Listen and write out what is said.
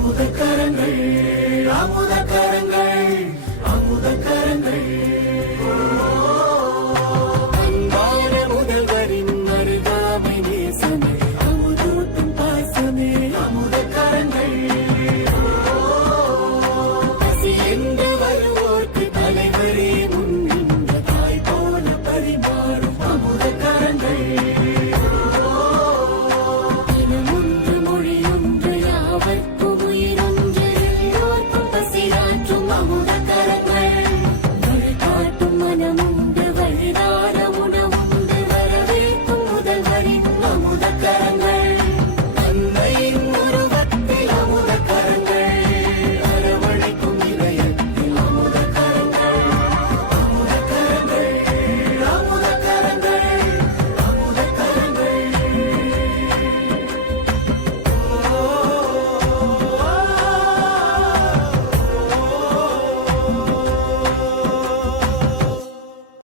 அமுத கரங்கள் அமுத கரங்கள்